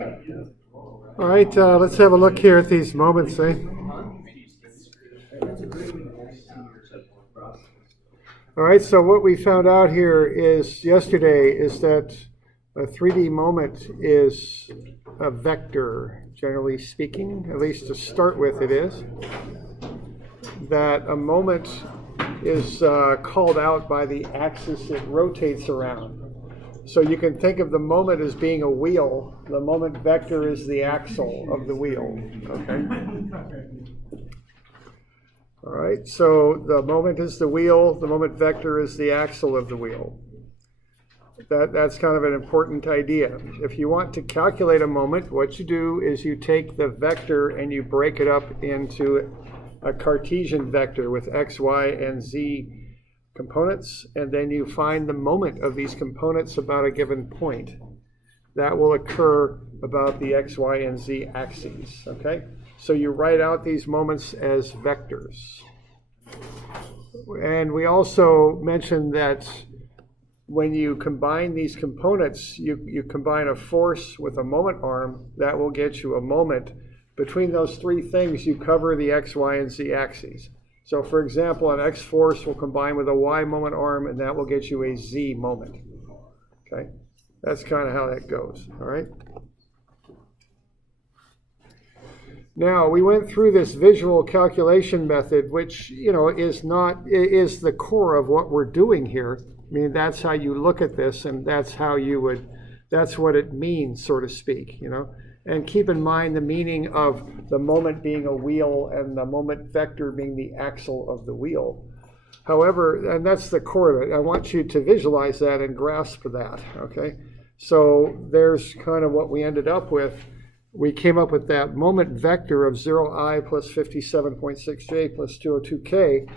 All right, let's have a look here at these moments, eh? All right, so what we found out here yesterday is that a 3D moment is a vector, generally speaking, at least to start with it is. That a moment is called out by the axis it rotates around. So you can think of the moment as being a wheel. The moment vector is the axle of the wheel. Okay. All right. So the moment is the wheel. The moment vector is the axle of the wheel. That's kind of an important idea. If you want to calculate a moment, what you do is you take the vector and you break it up into a Cartesian vector with x, y, and z components, and then you find the moment of these components about a given point. That will occur about the x, y, and z axes, okay? So you write out these moments as vectors. And we also mentioned that when you combine these components, you combine a force with a moment arm, that will get you a moment. Between those three things, you cover the x, y, and z axes. So for example, an x force will combine with a y moment arm, and that will get you a z moment. Okay, that's kind of how that goes, all right? Now, we went through this visual calculation method, which, is the core of what we're doing here. I mean, that's how you look at this, and that's what it means, so to speak, And keep in mind the meaning of the moment being a wheel and the moment vector being the axle of the wheel. However, and that's the core of it, I want you to visualize that and grasp that, okay? So there's kind of what we ended up with. We came up with that moment vector of 0i plus 57.6j plus 202k,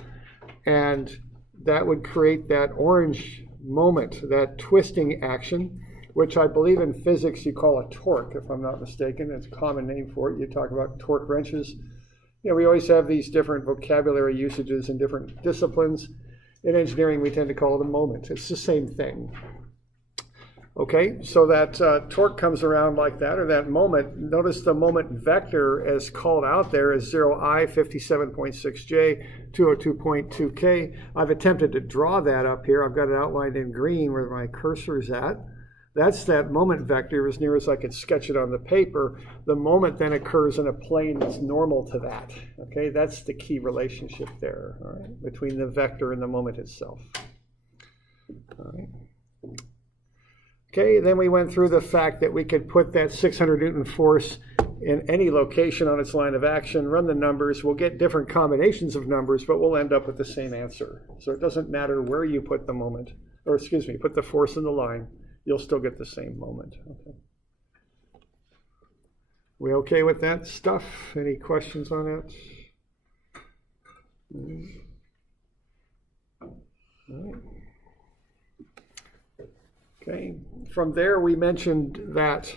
and that would create that orange moment, that twisting action, which I believe in physics you call a torque, if I'm not mistaken. It's a common name for it. You talk about torque wrenches. We always have these different vocabulary usages in different disciplines. In engineering, we tend to call it a moment. It's the same thing. Okay, so that torque comes around like that, or that moment. Notice the moment vector as called out there is 0i, 57.6j, 202.2k. I've attempted to draw that up here. I've got it outlined in green where my cursor is at. That's that moment vector as near as I can sketch it on the paper. The moment then occurs in a plane that's normal to that. Okay, that's the key relationship there, all right, between the vector and the moment itself. All right. Okay, then we went through the fact that we could put that 600 Newton force in any location on its line of action, run the numbers, we'll get different combinations of numbers, but we'll end up with the same answer. So it doesn't matter where you put the moment, or excuse me, put the force in the line, you'll still get the same moment. Okay. We okay with that stuff? Any questions on that? All right. Okay, from there we mentioned that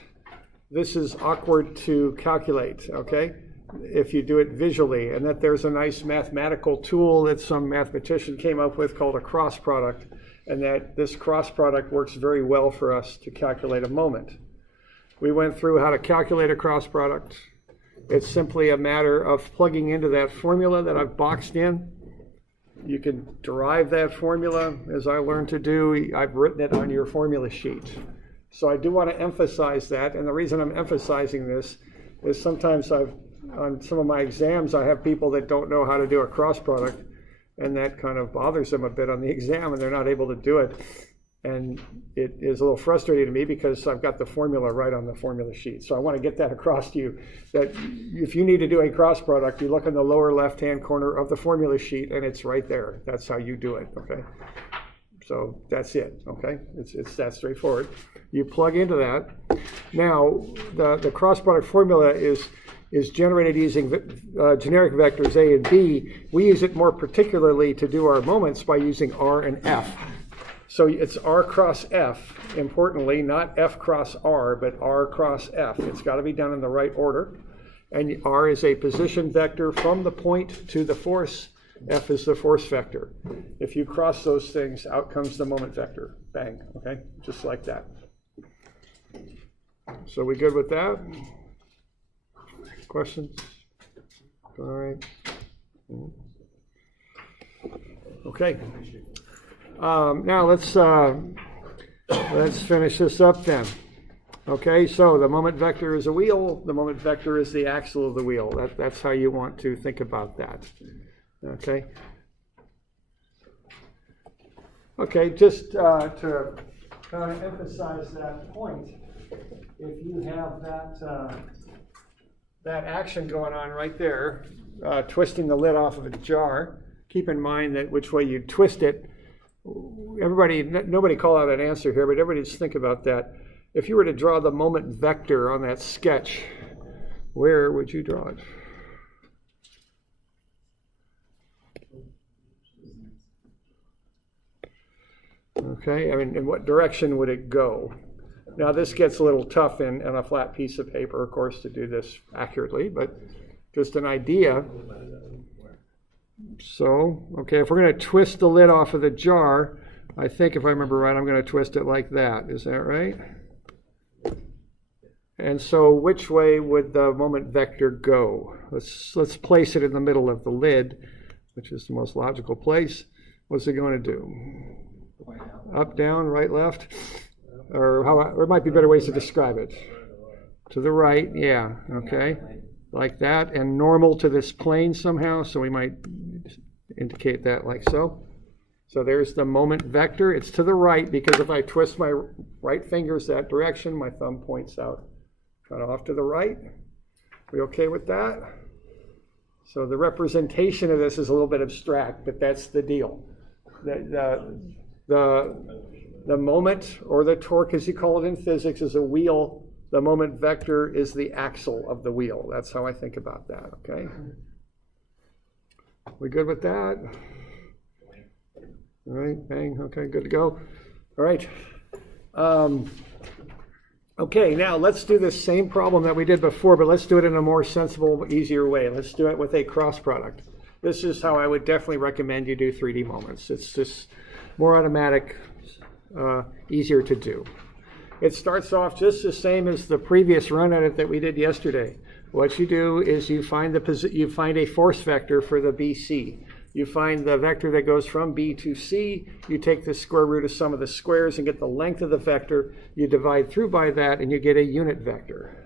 this is awkward to calculate, okay, if you do it visually, and that there's a nice mathematical tool that some mathematician came up with called a cross product, and that this cross product works very well for us to calculate a moment. We went through how to calculate a cross product. It's simply a matter of plugging into that formula that I've boxed in. You can derive that formula, as I learned to do. I've written it on your formula sheet. So I do want to emphasize that, and the reason I'm emphasizing this is sometimes on some of my exams, I have people that don't know how to do a cross product, and that kind of bothers them a bit on the exam, and they're not able to do it. And it is a little frustrating to me because I've got the formula right on the formula sheet. So I want to get that across to you, that if you need to do a cross product, you look in the lower left-hand corner of the formula sheet, and it's right there. That's how you do it, okay? So that's it, okay? It's that straightforward. You plug into that. Now, the cross product formula is generated using generic vectors A and B. We use it more particularly to do our moments by using R and F. So it's R cross F, importantly, not F cross R, but R cross F. It's got to be done in the right order. And R is a position vector from the point to the force. F is the force vector. If you cross those things, out comes the moment vector. Bang, okay? Just like that. So we good with that? Questions? All right. Okay. Now let's finish this up then. Okay, so the moment vector is a wheel. The moment vector is the axle of the wheel. That's how you want to think about that. Okay. Okay, just to kind of emphasize that point, if you have that action going on right there, twisting the lid off of a jar, keep in mind that which way you twist it. Nobody call out an answer here, but everybody just think about that. If you were to draw the moment vector on that sketch, where would you draw it? Okay, I mean, in what direction would it go? Now, this gets a little tough on a flat piece of paper, of course, to do this accurately, but just an idea. So, okay, if we're going to twist the lid off of the jar, I think if I remember right, I'm going to twist it like that. Is that right? And so which way would the moment vector go? Let's place it in the middle of the lid, which is the most logical place. What's it going to do? Up, down, right, left? Or there might be better ways to describe it. To the right, yeah, okay. Like that, and normal to this plane somehow, so we might indicate that like so. So there's the moment vector. It's to the right because if I twist my right fingers that direction, my thumb points out kind of off to the right. We okay with that? So the representation of this is a little bit abstract, but that's the deal. The moment, or the torque as you call it in physics, is a wheel. The moment vector is the axle of the wheel. That's how I think about that, okay? We good with that? All right, bang, okay, good to go. All right. Okay, now let's do the same problem that we did before, but let's do it in a more sensible, easier way. Let's do it with a cross product. This is how I would definitely recommend you do 3D moments. It's just more automatic, easier to do. It starts off just the same as the previous run at it that we did yesterday. What you do is you find a force vector for the BC. You find the vector that goes from B to C. You take the square root of some of the squares and get the length of the vector. You divide through by that and you get a unit vector.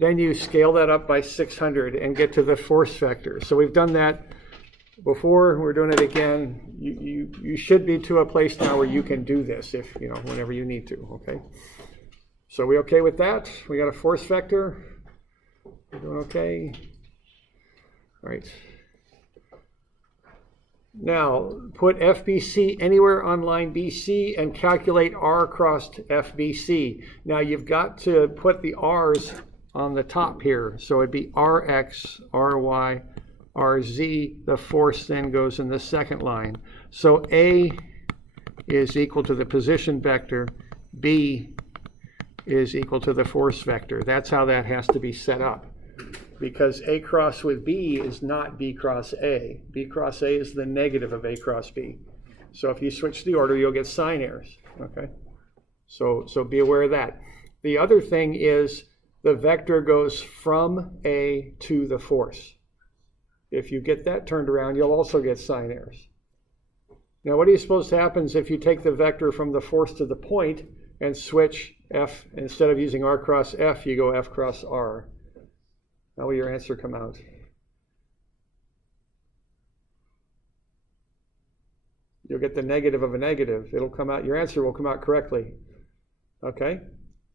Then you scale that up by 600 and get to the force vector. So we've done that before. We're doing it again. You should be to a place now where you can do this if, whenever you need to, okay? So we okay with that? We got a force vector. We're doing okay? All right. Now, put FBC anywhere on line BC and calculate R across FBC. Now, you've got to put the R's on the top here. So it'd be RX, RY, RZ. The force then goes in the second line. So A is equal to the position vector. B is equal to the force vector. That's how that has to be set up. Because A cross with B is not B cross A. B cross A is the negative of A cross B. So if you switch the order, you'll get sign errors, okay? So be aware of that. The other thing is the vector goes from A to the force. If you get that turned around, you'll also get sign errors. Now, what do you suppose happens if you take the vector from the force to the point and switch F, instead of using R cross F, you go F cross R? How will your answer come out? You'll get the negative of a negative. It'll come out, your answer will come out correctly. Okay?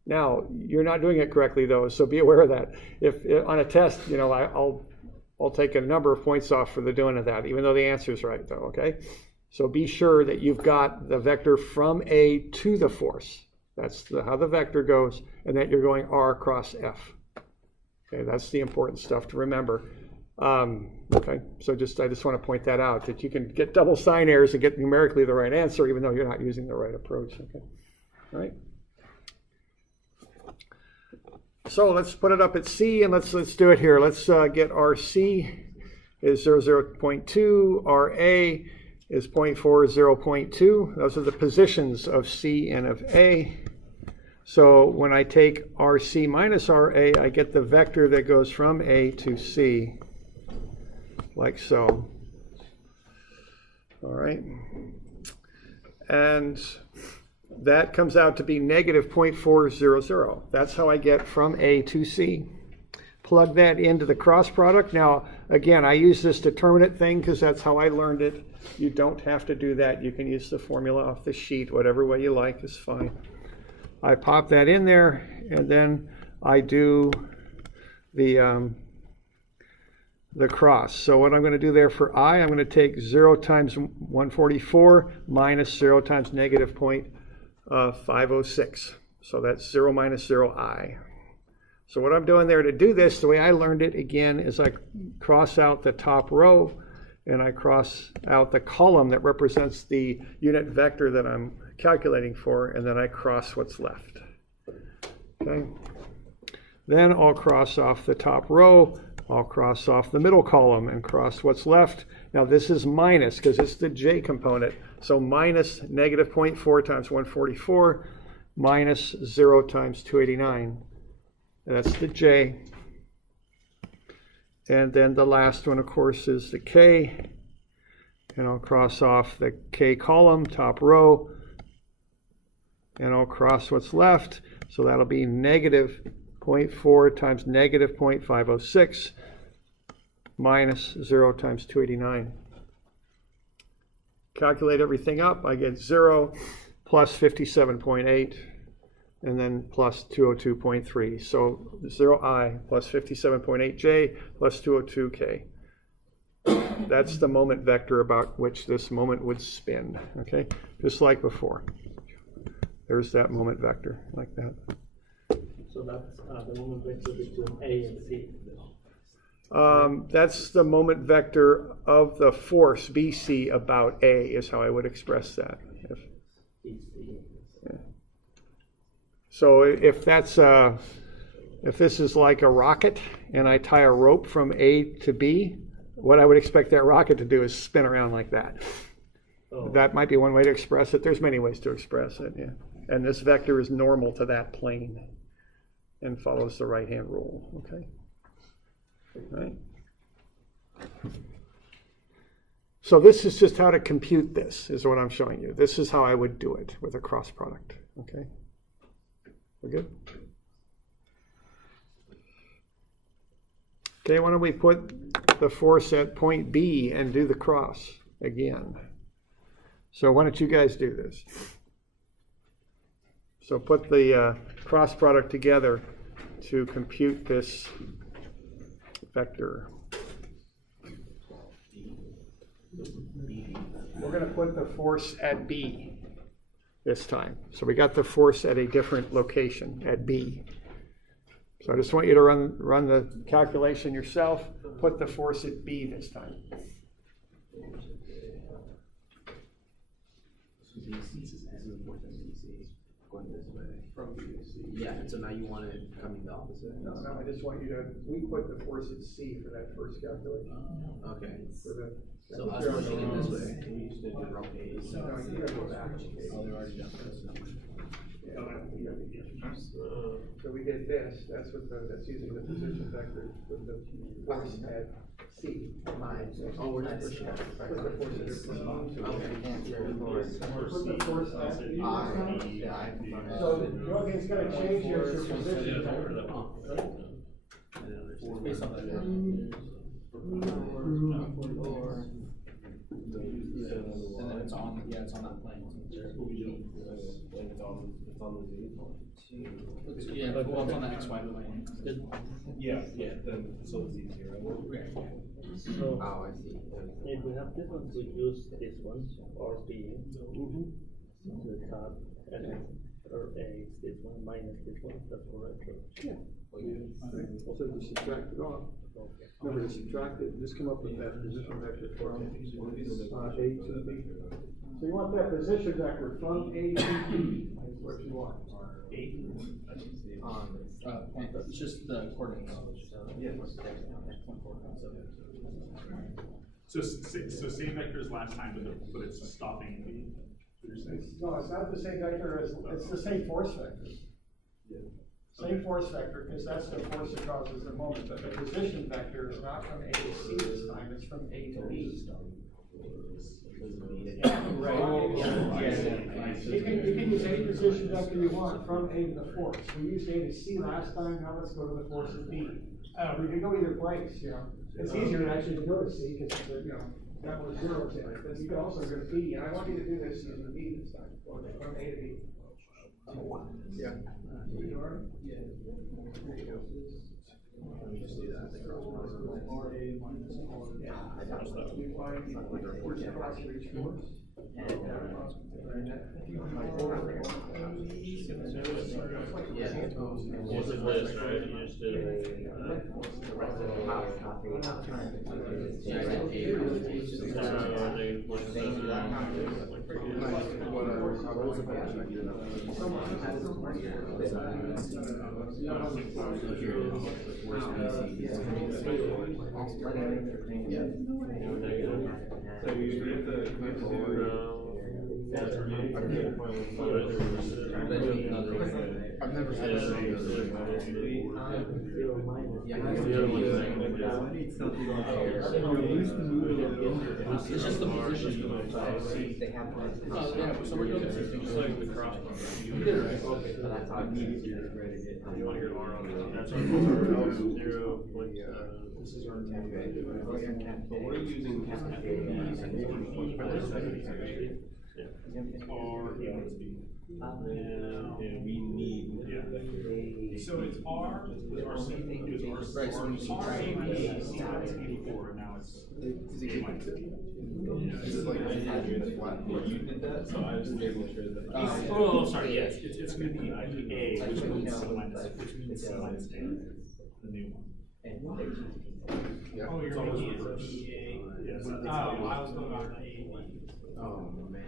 Now, you're not doing it correctly though, so be aware of that. If on a test, I'll take a number of points off for the doing of that, even though the answer is right though, okay? So be sure that you've got the vector from A to the force. That's how the vector goes, and that you're going R cross F. Okay, that's the important stuff to remember. Okay, so I just want to point that out, that you can get double sign errors and get numerically the right answer, even though you're not using the right approach. Okay, all right. So let's put it up at C, and let's do it here. Let's get RC is 0.2, RA is 0.40, 0.2. Those are the positions of C and of A. So when I take RC minus RA, I get the vector that goes from A to C, like so. All right. And that comes out to be negative 0.400. That's how I get from A to C. Plug that into the cross product. Now, again, I use this determinant thing because that's how I learned it. You don't have to do that. You can use the formula off the sheet. Whatever way you like is fine. I pop that in there, and then I do the cross. So what I'm going to do there for I, I'm going to take 0 times 144 minus 0 times negative 0.506. So that's 0 minus 0I. So what I'm doing there to do this, the way I learned it again, is I cross out the top row and I cross out the column that represents the unit vector that I'm calculating for, and then I cross what's left. Okay. Then I'll cross off the top row, I'll cross off the middle column and cross what's left. Now this is minus because it's the J component. So minus negative 0.4 times 144 minus 0 times 289. That's the J. And then the last one, of course, is the K. And I'll cross off the K column, top row. And I'll cross what's left. So that'll be negative 0.4 times negative 0.506 minus 0 times 289. Calculate everything up. I get 0 plus 57.8 and then plus 202.3. So 0I plus 57.8J plus 202K. That's the moment vector about which this moment would spin, okay? Just like before. There's that moment vector, like that. So that's the moment vector between A and C. That's the moment vector of the force BC about A is how I would express that. Yeah. So if that's if this is like a rocket and I tie a rope from A to B, what I would expect that rocket to do is spin around like that. Oh. That might be one way to express it. There's many ways to express it, yeah. And this vector is normal to that plane and follows the right-hand rule, okay? Right. So this is just how to compute this, is what I'm showing you. This is how I would do it with a cross product, okay? We're good? Okay, why don't we put the force at point B and do the cross again. So why don't you guys do this? So put the cross product together to compute this vector. We're going to put the force at B this time. So we got the force at a different location at B. So I just want you to run the calculation yourself. Put the force at B this time. Yeah, and so now you want it coming the opposite? No, I just want you to, we put the force at C for that first calculation. Okay. So I was pushing it this way. We used to do wrong A's. No, you gotta go back. Oh, they're already done this. So we did this, that's using the position vector with the force at C. Oh, we're not pushing it. Put the force at C. Put the force at B. So the only thing that's going to change here is your position vector. Based on that. And then it's on, it's on that plane. Yeah, well, it's on the XY plane. Yeah, then so it's easier. So, Oh, I see. if we have this one, we use this one, or B, the top, and then, or A is this one, minus this one, that's correct. Yeah. Also, you subtract it off. Remember to subtract it, just come up with that position vector from A to B. So you want that position vector from A to B, is what you want. It's just the coordinates. So same vector as last time, but it's stopping B. No, it's not the same vector as, it's the same force vector. Same force vector, because that's the force that causes the moment, but the position vector is not from A to C this time, it's from A to B. You can use any position vector you want from A to the force. We used A to C last time, now let's go to the force of B. We can go either place, you know. It's easier to actually go to C, because, you know, that was zeros in it, but you can also go to B, and I want you to do this using B this time, from A to B. Yeah. I've never had It's just the position. So we're doing Just like the cross. You want your R on it. That's our 0. This is our but we're using R equals B. And we need, so it's R, C, Right, so when you see R, C, minus 84, and now it's A minus B. This is like you did that, so I was making sure that. Oh, sorry, yes, it's gonna be A, which means C minus A, the new one. Yeah. Oh, you're making it A. Yes. Oh, I was going on A. Oh, man.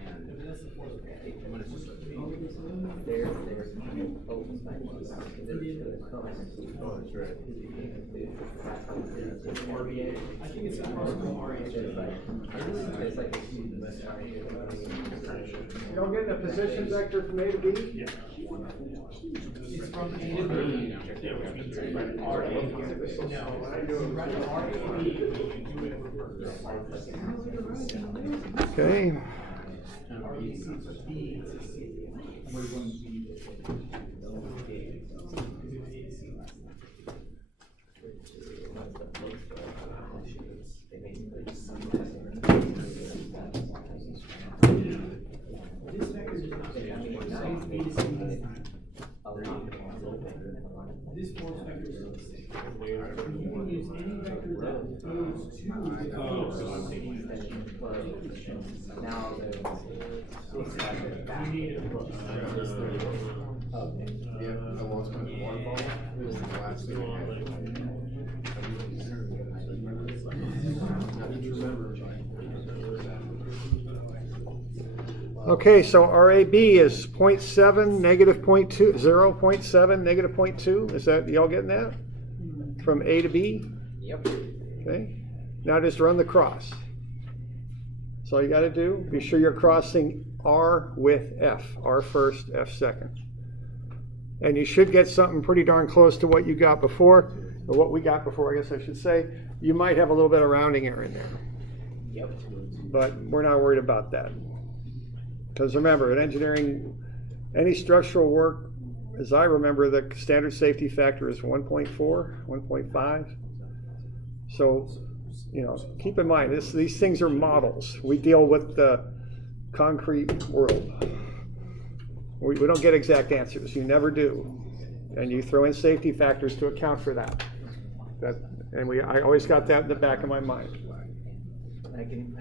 Oh, that's right. I think it's You don't get the position vector from A to B? Yeah. It's from A to B. Yeah, which means R, A. No, when I do it, R, A, B, you do it in reverse. Okay. This force vector is the same. You can use any vector that goes to the force. You need Yeah, I lost my waterfall. It was the last thing I had. I need to remember. Okay, so RAB is 0.7, negative 0.2, 0.7, negative 0.2. Is that, y'all getting that? From A to B? Yep. Okay. Now just run the cross. That's all you got to do. Be sure you're crossing R with F. R first, F second. And you should get something pretty darn close to what you got before, or what we got before, I guess I should say. You might have a little bit of rounding error in there. Yep. But we're not worried about that. Because remember, in engineering, any structural work, as I remember, the standard safety factor is 1.4, 1.5. So, you know, keep in mind, these things are models. We deal with the concrete world. We don't get exact answers. You never do. And you throw in safety factors to account for that. I always got that in the back of my mind. I can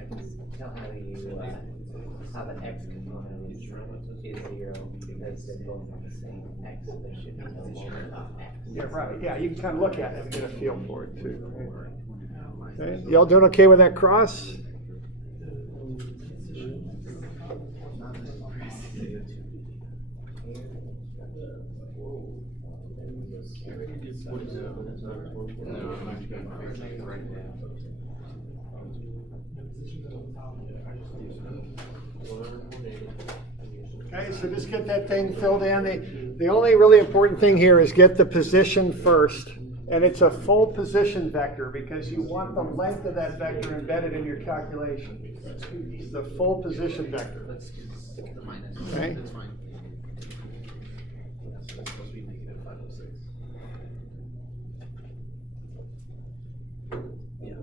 tell how you have an X component is 0 because they both have the same X, so there should be no more X. Yeah, right. Yeah, you can kind of look at it and get a feel for it too. Okay. Y'all doing okay with that cross? No, I'm actually going to fix it right now. Okay, so just get that thing filled in. The only really important thing here is get the position first. And it's a full position vector because you want the length of that vector embedded in your calculation. The full position vector. Okay? That's fine. That's supposed to be negative 506. Yeah.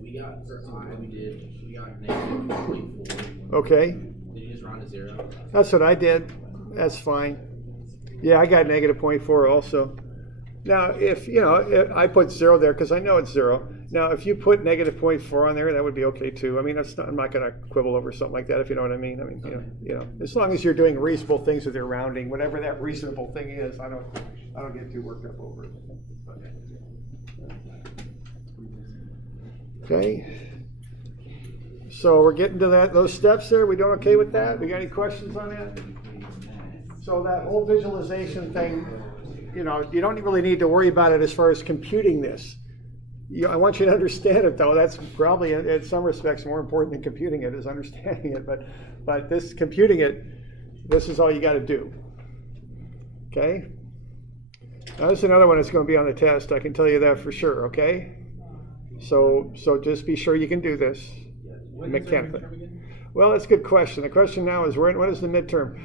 We got for I, we got negative 0.4. Okay. Did you just round to 0? That's what I did. That's fine. Yeah, I got negative 0.4 also. Now, if I put 0 there because I know it's 0. Now, if you put negative 0.4 on there, that would be okay too. I mean, I'm not going to quibble over something like that, if you know what I mean. I mean, as long as you're doing reasonable things with your rounding, whatever that reasonable thing is, I don't get too worked up over it. Okay. So we're getting to those steps there. We doing okay with that? We got any questions on that? So that whole visualization thing, you don't really need to worry about it as far as computing this. I want you to understand it, though. That's probably, in some respects, more important than computing it is understanding it. But this computing it, this is all you got to do. Okay. Now, this is another one that's going to be on the test. I can tell you that for sure. Okay. So just be sure you can do this mechanically. Well, that's a good question. The question now is, when is the midterm?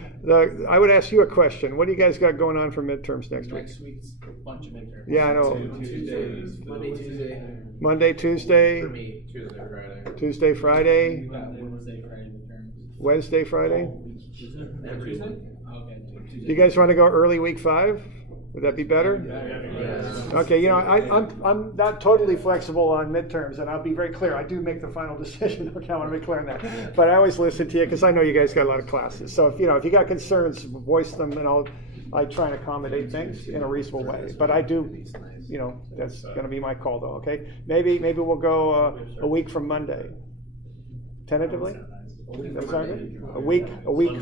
I would ask you a question. What do you guys got going on for midterms next week? Next week's a bunch of midterms. Yeah, I know. Tuesdays, Monday, Tuesday. Monday, Tuesday. For me, Tuesday, Friday. Tuesday, Friday. We got Wednesday, Friday midterms. Wednesday, Friday. Every week. Okay. Do you guys want to go early week 5? Would that be better? Yes. Okay, I'm not totally flexible on midterms, and I'll be very clear. I do make the final decision. Okay, I want to be clear on that. But I always listen to you because I know you guys got a lot of classes. So if you got concerns, voice them, and I try and accommodate things in a reasonable way. But I do, that's going to be my call, though. Okay, maybe we'll go a week from Monday, tentatively. That sound good? A week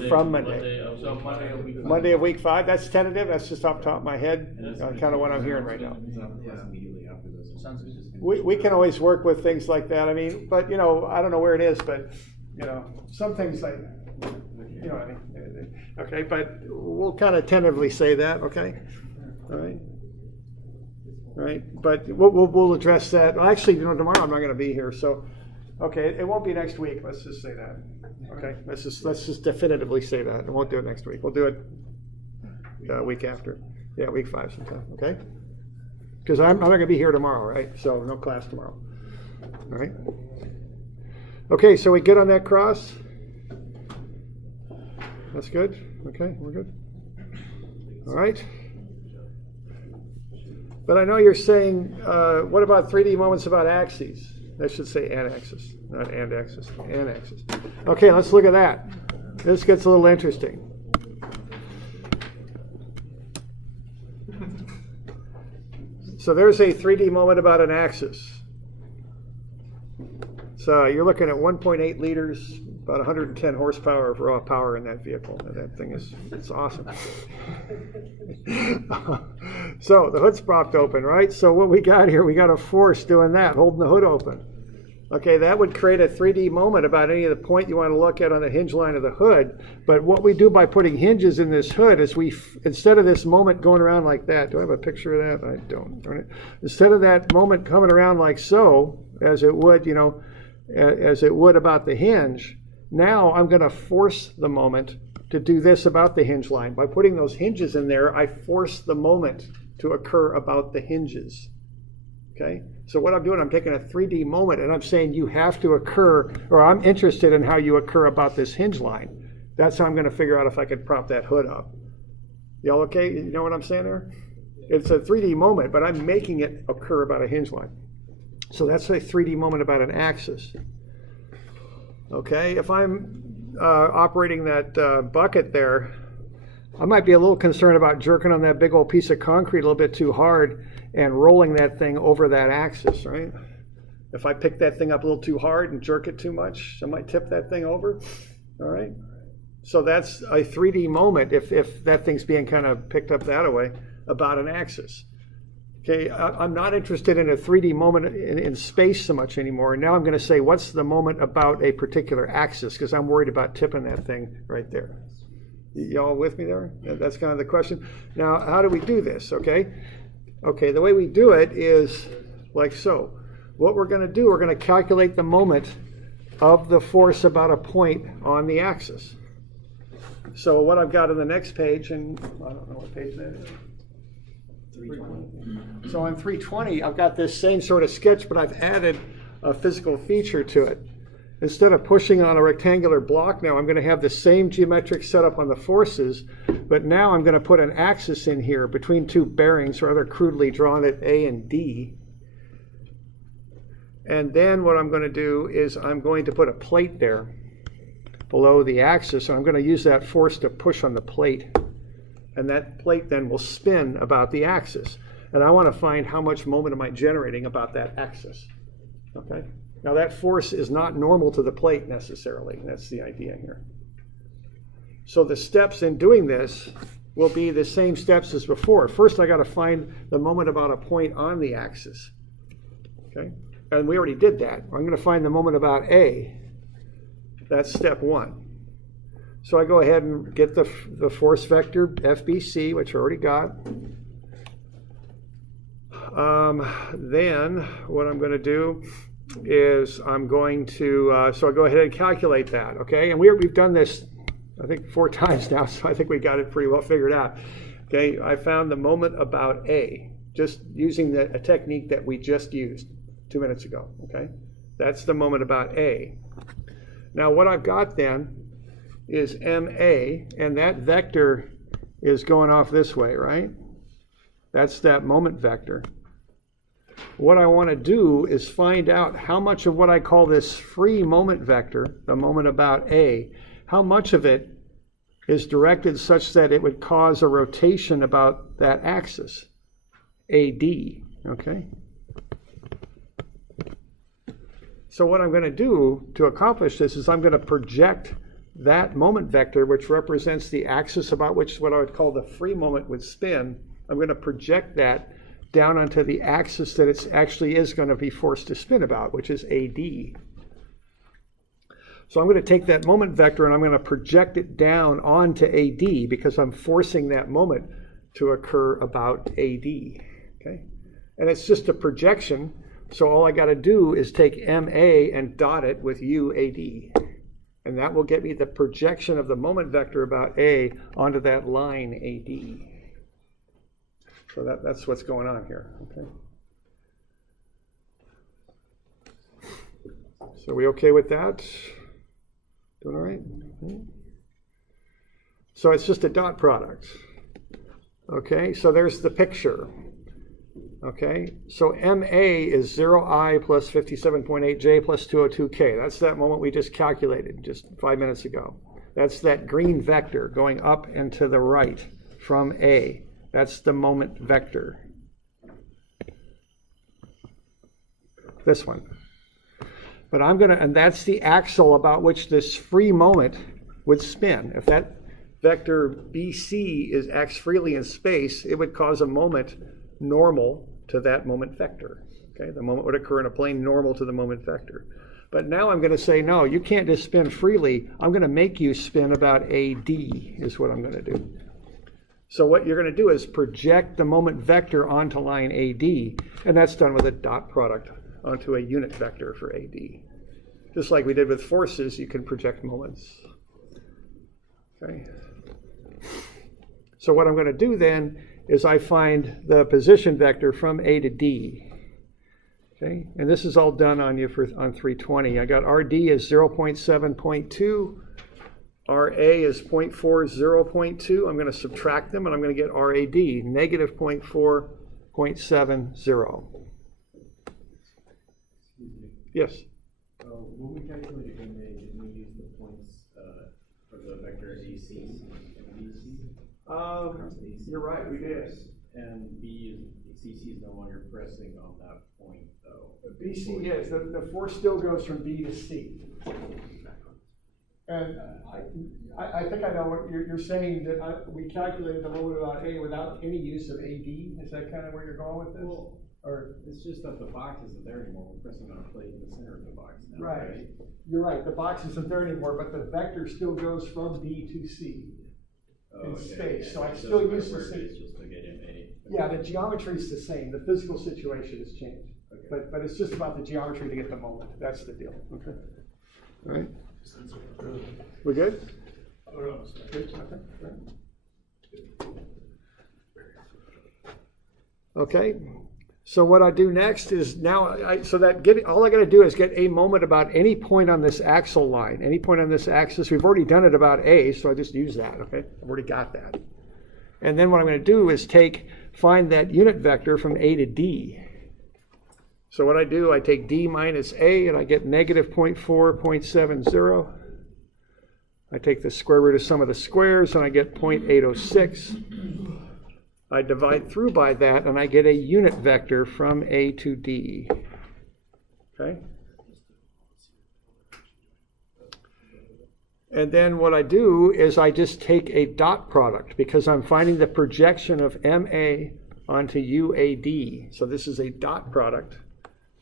from Monday. So Monday of week 5. Monday of week 5. That's tentative. That's just off the top of my head. Kind of what I'm hearing right now. We can always work with things like that. I mean, but I don't know where it is, but some things like what I mean. Okay, but we'll kind of tentatively say that. Okay, all right. But we'll address that. Well, actually, tomorrow I'm not going to be here, so okay, it won't be next week. Let's just say that. Okay, let's just definitively say that. I won't do it next week. We'll do it week after. Yeah, week 5 sometime. Okay. Because I'm not going to be here tomorrow, right? So no class tomorrow. All right. Okay, so we good on that cross? That's good. Okay, we're good. All right. But I know you're saying, what about 3D moments about axes? I should say anaxis, not and axis. Anaxis. Okay, let's look at that. This gets a little interesting. So there's a 3D moment about an axis. So you're looking at 1.8 liters, about 110 horsepower of raw power in that vehicle. And that thing it's awesome. So the hood's propped open, right? So what we got here, we got a force doing that, holding the hood open. Okay, that would create a 3D moment about any of the point you want to look at on the hinge line of the hood. But what we do by putting hinges in this hood is instead of this moment going around like that, do I have a picture of that? I don't. Instead of that moment coming around like so, as it would, as it would about the hinge, now I'm going to force the moment to do this about the hinge line. By putting those hinges in there, I force the moment to occur about the hinges. Okay? So what I'm doing, I'm taking a 3D moment and I'm saying you have to occur, or I'm interested in how you occur about this hinge line. That's how I'm going to figure out if I could prop that hood up. Y'all okay? You know what I'm saying there? It's a 3D moment, but I'm making it occur about a hinge line. So that's a 3D moment about an axis. Okay, if I'm operating that bucket there, I might be a little concerned about jerking on that big old piece of concrete a little bit too hard and rolling that thing over that axis, right? If I pick that thing up a little too hard and jerk it too much, I might tip that thing over, all right? So that's a 3D moment if that thing's being kind of picked up that way about an axis. Okay, I'm not interested in a 3D moment in space so much anymore. Now I'm going to say, what's the moment about a particular axis? Because I'm worried about tipping that thing right there. Y'all with me there? That's kind of the question. Now, how do we do this, okay? Okay, the way we do it is like so. What we're going to do, we're going to calculate the moment of the force about a point on the axis. So what I've got on the next page, and I don't know what page that is. 320. So on 320, I've got this same sort of sketch, but I've added a physical feature to it. Instead of pushing on a rectangular block now, I'm going to have the same geometric setup on the forces, but now I'm going to put an axis in here between two bearings, rather crudely drawn at A and D. And then what I'm going to do is I'm going to put a plate there below the axis, and I'm going to use that force to push on the plate. And that plate then will spin about the axis. And I want to find how much moment am I generating about that axis. Okay? Now that force is not normal to the plate necessarily. That's the idea here. So the steps in doing this will be the same steps as before. First I got to find the moment about a point on the axis. Okay? And we already did that. I'm going to find the moment about A. That's step one. So I go ahead and get the force vector FBC, which I already got. Then what I'm going to do is I'm going to, so I go ahead and calculate that, okay? And we've done this, I think, 4 times now, so I think we got it pretty well figured out. Okay, I found the moment about A, just using a technique that we just used 2 minutes ago, okay? That's the moment about A. Now what I've got then is MA, and that vector is going off this way, right? That's that moment vector. What I want to do is find out how much of what I call this free moment vector, the moment about A, how much of it is directed such that it would cause a rotation about that axis, AD, okay? So what I'm going to do to accomplish this is I'm going to project that moment vector, which represents the axis about which what I would call the free moment would spin. I'm going to project that down onto the axis that it actually is going to be forced to spin about, which is AD. So I'm going to take that moment vector and I'm going to project it down onto AD because I'm forcing that moment to occur about AD. Okay? And it's just a projection, so all I got to do is take MA and dot it with UAD. And that will get me the projection of the moment vector about A onto that line AD. So that's what's going on here. Okay. So we okay with that? Doing all right? So it's just a dot product. Okay, so there's the picture. Okay, so MA is 0I plus 57.8J plus 202K. That's that moment we just calculated just 5 minutes ago. That's that green vector going up and to the right from A. That's the moment vector. This one. But I'm going to, and that's the axle about which this free moment would spin. If that vector BC is acts freely in space, it would cause a moment normal to that moment vector. Okay, the moment would occur in a plane normal to the moment vector. But now I'm going to say, no, you can't just spin freely. I'm going to make you spin about AD is what I'm going to do. So what you're going to do is project the moment vector onto line AD, and that's done with a dot product onto a unit vector for AD. Just like we did with forces, you can project moments. Okay. So what I'm going to do then is I find the position vector from A to D. Okay, and this is all done on you on 320. I got RD is 0.7.2, RA is 0.40.2. I'm going to subtract them and I'm going to get RAD, negative 0.4.70. Yes? When we calculated MA, did we use the points for the vector AC and BC? You're right, we did. And CC is no longer pressing on that point, though. BC is, the force still goes from B to C. And I think I know what you're saying, that we calculated the moment about A without any use of AD. Is that kind of where you're going with this? Well, Or it's just that the box isn't there anymore. We're pressing on a plate in the center of the box now, right, you're right. The box isn't there anymore, but the vector still goes from B to C in space. So I still use the same. Just to get in A. Yeah, the geometry is the same. The physical situation has changed, but it's just about the geometry to get the moment. That's the deal. Okay. All right. We good? Good? Okay. So what I do next is now, all I got to do is get a moment about any point on this axle line, any point on this axis. We've already done it about A, so I just use that, okay? I've already got that. And then what I'm going to do is find that unit vector from A to D. So what I do, I take D minus A, and I get negative 0.470. I take the square root of sum of the squares, and I get 0.806. I divide through by that, and I get a unit vector from A to D. Okay? And then what I do is I just take a dot product, because I'm finding the projection of MA onto UAD. So this is a dot product.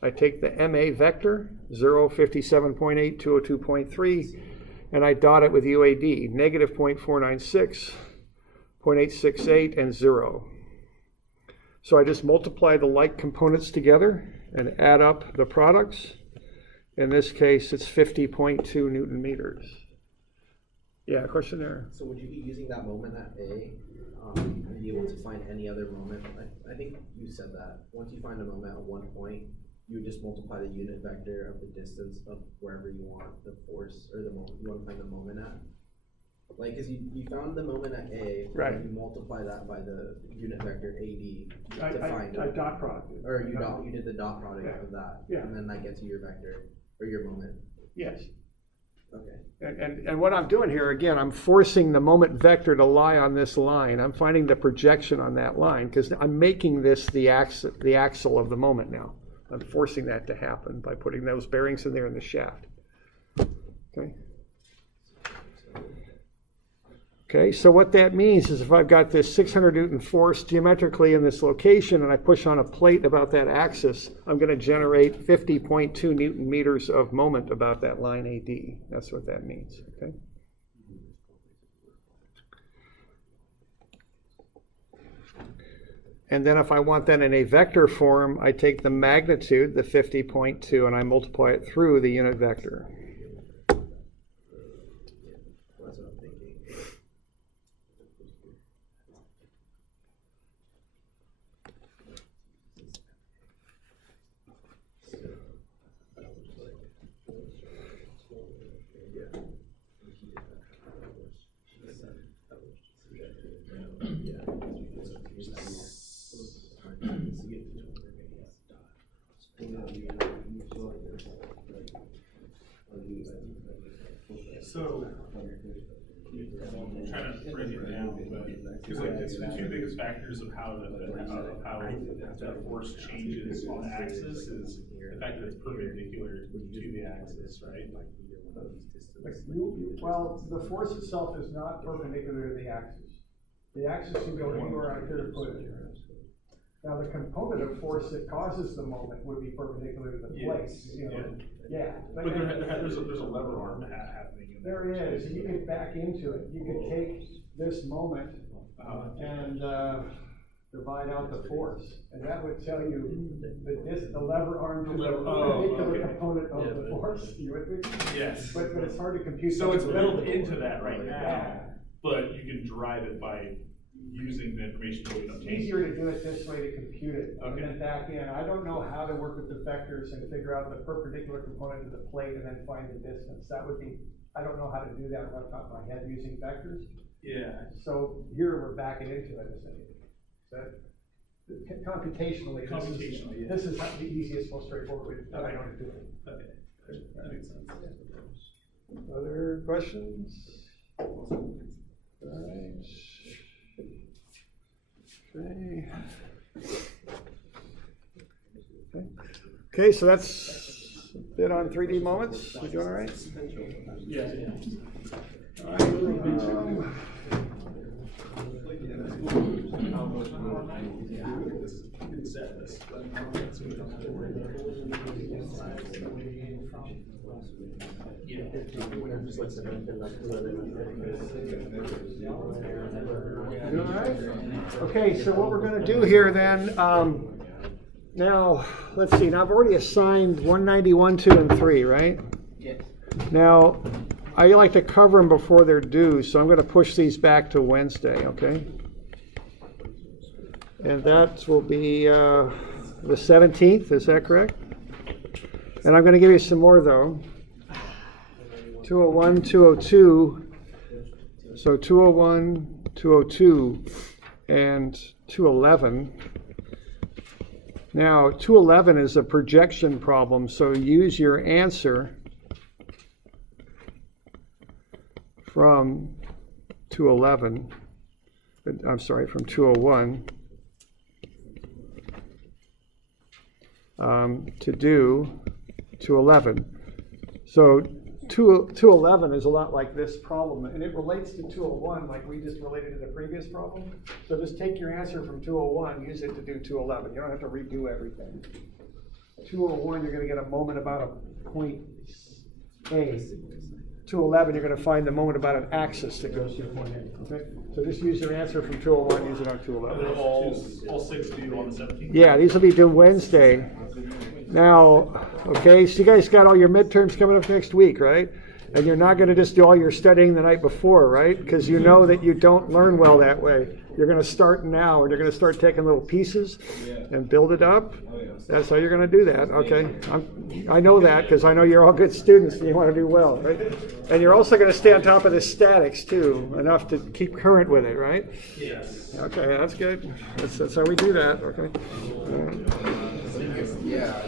I take the MA vector, 0, 57.8, 202.3, and I dot it with UAD, negative 0.496, 0.868, and 0. So I just multiply the like components together and add up the products. In this case, it's 50.2 Newton meters. Yeah, question there. So would you be using that moment at A and be able to find any other moment? I think you said that. Once you find a moment at one point, you would just multiply the unit vector of the distance of wherever you want the force or the moment you want to find the moment at. Like, because you found the moment at A, Right. and you multiply that by the unit vector AD to find I dot product. or you did the dot product of that, Yeah. and then that gets you your vector or your moment. Yes. Okay. And what I'm doing here, again, I'm forcing the moment vector to lie on this line. I'm finding the projection on that line, because I'm making this the axle of the moment now. I'm forcing that to happen by putting those bearings in there in the shaft. Okay. Okay, so what that means is if I've got this 600 Newton force geometrically in this location and I push on a plate about that axis, I'm going to generate 50.2 Newton meters of moment about that line AD. That's what that means, okay? And then if I want that in a vector form, I take the magnitude, the 50.2, and I multiply it through the unit vector. That's what I'm thinking. So, I'm trying to break it down, but, because like, the two biggest factors of how the force changes on the axis is the fact that it's perpendicular to the axis, right? Well, the force itself is not perpendicular to the axis. The axis can go anywhere I care to put it. Now, the component of force that causes the moment would be perpendicular to the plate. You know, yeah. But there's a lever arm happening in there. There is, and you can back into it. You can take this moment and divide out the force, and that would tell you the lever arm to the perpendicular component of the force. You with me? Yes. But it's hard to compute. So it's built into that right now, but you can drive it by using the information that we It's obtained. easier to do it this way to compute it and Okay. then back in. I don't know how to work with the vectors and figure out the perpendicular component of the plate and then find the distance. That would be, I don't know how to do that off the top of my head using vectors. Yeah. So here we're backing into it, computationally, this is the easiest, most straightforward way to do it. Okay. That makes sense. Other questions? All right. Okay, so that's it on 3D moments. You doing all right? Yeah. You all right? Okay, so what we're going to do here then, now, let's see, now I've already assigned 191, 2, and 3, right? Yes. Now, I like to cover them before they're due, so I'm going to push these back to Wednesday, okay? And that will be the 17th, is that correct? And I'm going to give you some more, though. 201, 202, so 201, 202, and 211. Now, 211 is a projection problem, so use your answer from 211, I'm sorry, from 201 to do 211. So 211 is a lot like this problem, and it relates to 201 like we just related to the previous problem. So just take your answer from 201, use it to do 211. You don't have to redo everything. 201, you're going to get a moment about a point A. 211, you're going to find the moment about an axis that goes through point A. Okay? So just use your answer from 201, use it on 211. All six due on the 17th? Yeah, these will be due Wednesday. Now, okay, so you guys got all your midterms coming up next week, right? And you're not going to just do all your studying the night before, right? Because you know that you don't learn well that way. You're going to start now, and you're going to start taking little pieces and build it up. That's how you're going to do that, okay? I know that because I know you're all good students and you want to do well, right? And you're also going to stay on top of the statics too, enough to keep current with it, right? Yes. Okay, that's good. That's how we do that, okay? Yeah.